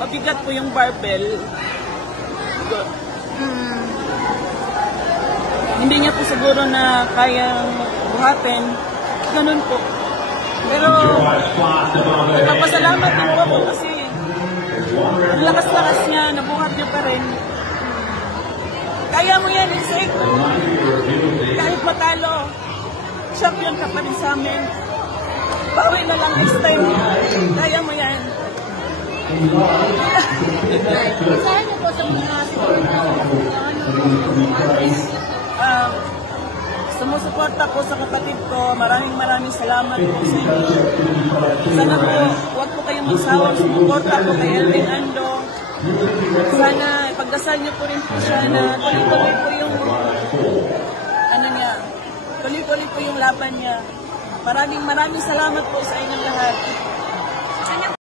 mabigat po yung barbell. Hindi niya po siguro na kayang buhatin. Ganun po. Pero nagpapasalamat din po ako kasi ang lakas-lakas niya, nabuhat niya pa rin. Kaya mo yan, Isik. Kahit matalo, champion ka pa rin sa amin. Bawi na lang next time. Kaya mo yan. Saan niyo po sa mga sumusuporta po sa kapatid ko. Maraming salamat po sa inyo. Sana po, huwag po kayong magsawang sumuporta po kay Elvin Ando. Sana ipagdasal niyo po rin po siya na tuloy-tuloy po yung tuloy-tuloy po yung laban niya. Maraming salamat po sa inyong lahat.